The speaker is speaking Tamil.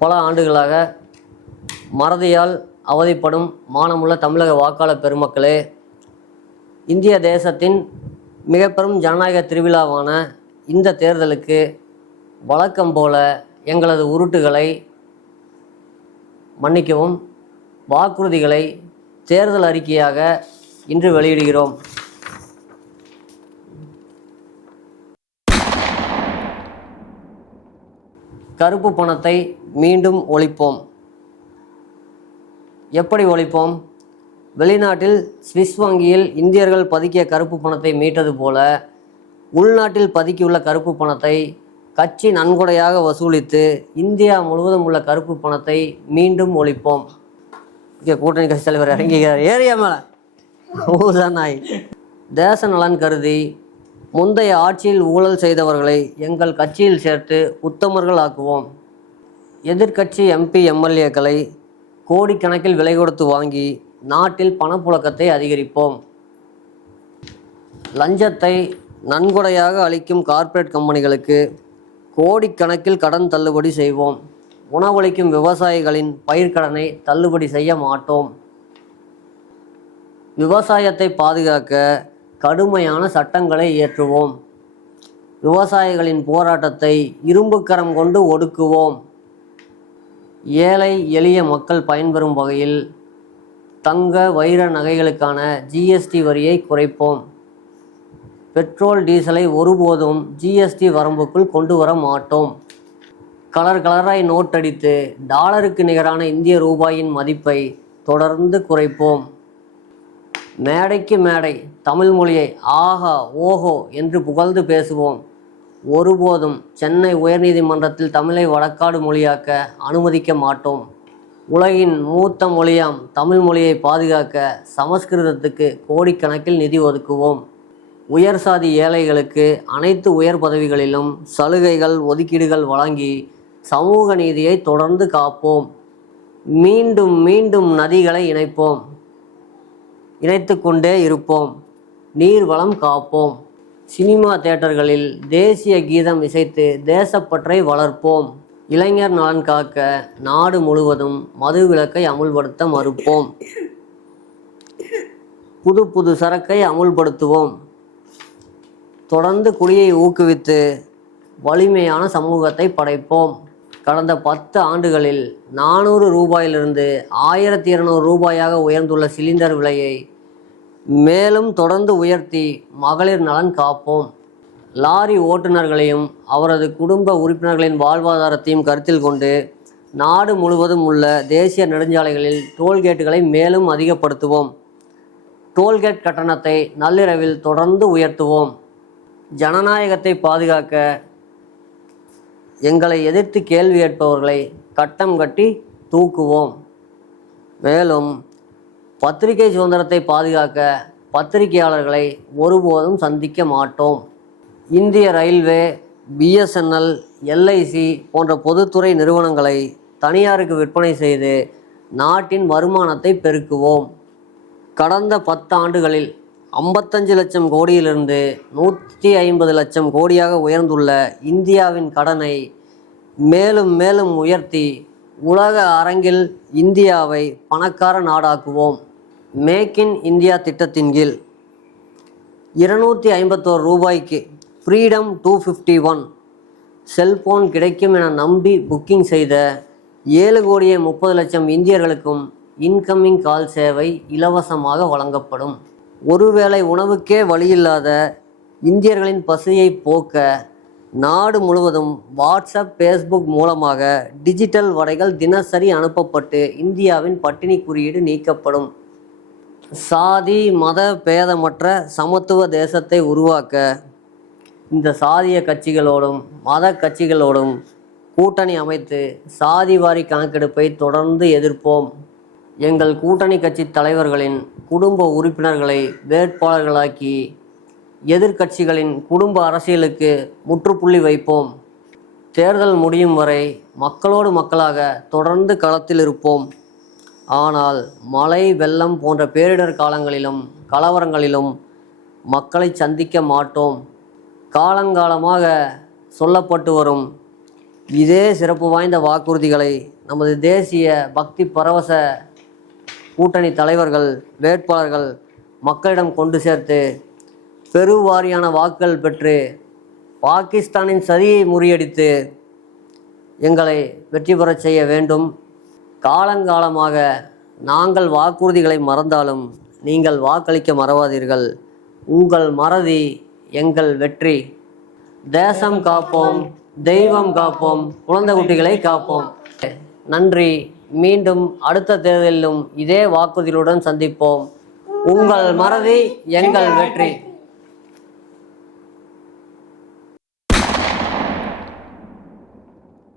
பல ஆண்டுகளாக மறதியால் அவதிப்படும் மானமுள்ள தமிழக வாக்காளர் பெருமக்களே, இந்திய தேசத்தின் மிக பெரும் ஜனநாயக திருவிழாவான இந்த தேர்தலுக்கு வழக்கம் போல எங்களது உருட்டுகளை, மன்னிக்கவும், வாக்குறுதிகளை தேர்தல் அறிக்கையாக இன்று வெளியிடுகிறோம். கருப்பு பணத்தை மீண்டும் ஒழிப்போம். எப்படி ஒழிப்போம்? வெளிநாட்டில் ஸ்விஸ் வங்கியில் இந்தியர்கள் பதுக்கிய கருப்பு பணத்தை மீட்டது போல உள்நாட்டில் பதுக்கியுள்ள கருப்பு பணத்தை கட்சி நன்கொடையாக வசூலித்து இந்தியா முழுவதும் உள்ள கருப்பு பணத்தை மீண்டும் ஒழிப்போம். இங்கே கூட்டணி கட்சி தலைவர் இறங்குகிறார். ஏரியா மேலே ஊதானாய். தேச நலன் கருதி முந்தைய ஆட்சியில் ஊழல் செய்தவர்களை எங்கள் கட்சியில் சேர்த்து உத்தமர்கள் ஆக்குவோம். எதிர்க்கட்சி எம்பி எம்எல்ஏக்களை கோடிக்கணக்கில் விலை கொடுத்து வாங்கி நாட்டில் பணப்புழக்கத்தை அதிகரிப்போம். லஞ்சத்தை நன்கொடையாக அளிக்கும் கார்ப்பரேட் கம்பெனிகளுக்கு கோடிக்கணக்கில் கடன் தள்ளுபடி செய்வோம். உணவளிக்கும் விவசாயிகளின் பயிர்க்கடனை தள்ளுபடி செய்ய மாட்டோம். விவசாயத்தை பாதுகாக்க கடுமையான சட்டங்களை இயற்றுவோம். விவசாயிகளின் போராட்டத்தை இரும்புக்கரம் கொண்டு ஒடுக்குவோம். ஏழை எளிய மக்கள் பயன்பெறும் வகையில் தங்க வைர நகைகளுக்கான ஜிஎஸ்டி வரியை குறைப்போம். பெட்ரோல் டீசலை ஒருபோதும் ஜிஎஸ்டி வரம்புக்குள் கொண்டு வர மாட்டோம். கலராய் நோட்டடித்து டாலருக்கு நிகரான இந்திய ரூபாயின் மதிப்பை தொடர்ந்து குறைப்போம். மேடைக்கு மேடை தமிழ் மொழியை ஆஹா ஓஹோ என்று புகழ்ந்து பேசுவோம். ஒருபோதும் சென்னை உயர்நீதிமன்றத்தில் தமிழை வழக்காடு மொழியாக்க அனுமதிக்க மாட்டோம். உலகின் மூத்த மொழியாம் தமிழ் மொழியை பாதுகாக்க சமஸ்கிருதத்துக்கு கோடிக்கணக்கில் நிதி ஒதுக்குவோம். உயர் சாதி ஏழைகளுக்கு அனைத்து உயர் பதவிகளிலும் சலுகைகள், ஒதுக்கீடுகள் வழங்கி சமூக நீதியை தொடர்ந்து காப்போம். மீண்டும் மீண்டும் நதிகளை இணைப்போம். இணைத்து கொண்டே இருப்போம். நீர்வளம் காப்போம். சினிமா தியேட்டர்களில் தேசிய கீதம் இசைத்து தேசப்பற்றை வளர்ப்போம். இளைஞர் நலன் காக்க நாடு முழுவதும் மது விலக்கை அமுல்படுத்த மறுப்போம். புது சரக்கை அமுல்படுத்துவோம். தொடர்ந்து குடியை ஊக்குவித்து வலிமையான சமூகத்தை படைப்போம். கடந்த 10 ஆண்டுகளில் 400 ரூபாயிலிருந்து 1200 ரூபாயாக உயர்ந்துள்ள சிலிண்டர் விலையை மேலும் தொடர்ந்து உயர்த்தி மகளிர் நலன் காப்போம். லாரி ஓட்டுநர்களையும் அவரது குடும்ப உறுப்பினர்களின் வாழ்வாதாரத்தையும் கருத்தில் கொண்டு நாடு முழுவதும் உள்ள தேசிய நெடுஞ்சாலைகளில் டோல்கேட்டுகளை மேலும் அதிகப்படுத்துவோம். டோல்கேட் கட்டணத்தை நள்ளிரவில் தொடர்ந்து உயர்த்துவோம். ஜனநாயகத்தை பாதுகாக்க எங்களை எதிர்த்து கேள்வி கேட்பவர்களை கட்டம் கட்டி தூக்குவோம். மேலும் பத்திரிகை சுதந்திரத்தை பாதுகாக்க பத்திரிகையாளர்களை ஒருபோதும் சந்திக்க மாட்டோம். இந்திய ரயில்வே, பிஎஸ்என்எல், எல்ஐசி போன்ற பொதுத்துறை நிறுவனங்களை தனியாருக்கு விற்பனை செய்து நாட்டின் வருமானத்தை பெருக்குவோம். கடந்த 10 ஆண்டுகளில் 55 லட்சம் கோடியிலிருந்து 150 லட்சம் கோடியாக உயர்ந்துள்ள இந்தியாவின் கடனை மேலும் மேலும் உயர்த்தி உலக அரங்கில் இந்தியாவை பணக்கார நாடாக்குவோம். மேக் இன் இந்தியா திட்டத்தின் கீழ் 251 ரூபாய்க்கு ஃப்ரீடம் 251 செல்போன் கிடைக்கும் என நம்பி புக்கிங் செய்த 7,30,00,000 இந்தியர்களுக்கும் இன்கமிங் கால் சேவை இலவசமாக வழங்கப்படும். ஒருவேளை உணவுக்கே வழியில்லாத இந்தியர்களின் பசியை போக்க நாடு முழுவதும் வாட்ஸ்அப், ஃபேஸ்புக் மூலமாக டிஜிட்டல் வடைகள் தினசரி அனுப்பப்பட்டு இந்தியாவின் பட்டினி குறியீடு நீக்கப்படும். சாதி மத பேதமற்ற சமத்துவ தேசத்தை உருவாக்க இந்த சாதிய கட்சிகளோடும் மத கட்சிகளோடும் கூட்டணி அமைத்து சாதிவாரி கணக்கெடுப்பை தொடர்ந்து எதிர்ப்போம். எங்கள் கூட்டணி கட்சி தலைவர்களின் குடும்ப உறுப்பினர்களை வேட்பாளர்களாக்கி எதிர்க்கட்சிகளின் குடும்ப அரசியலுக்கு முற்றுப்புள்ளி வைப்போம். தேர்தல் முடியும் வரை மக்களோடு மக்களாக தொடர்ந்து களத்தில் இருப்போம். ஆனால் மழை, வெள்ளம் போன்ற பேரிடர் காலங்களிலும் கலவரங்களிலும் மக்களை சந்திக்க மாட்டோம். காலங்காலமாக சொல்லப்பட்டு வரும் இதே சிறப்பு வாய்ந்த வாக்குறுதிகளை நமது தேசிய பக்தி பரவச கூட்டணி தலைவர்கள் வேட்பாளர்கள் மக்களிடம் கொண்டு சேர்த்து பெருவாரியான வாக்குகள் பெற்று பாகிஸ்தானின் சதியை முறியடித்து எங்களை வெற்றி பெறச் செய்ய வேண்டும். காலங்காலமாக நாங்கள் வாக்குறுதிகளை மறந்தாலும் நீங்கள் வாக்களிக்க மறவாதீர்கள். உங்கள் மறதி எங்கள் வெற்றி. தேசம் காப்போம், தெய்வம் காப்போம், குழந்தை குட்டிகளை காப்போம். நன்றி. மீண்டும் அடுத்த தேர்தலிலும் இதே வாக்குறுதிகளுடன் சந்திப்போம். உங்கள் மறதி எங்கள் வெற்றி.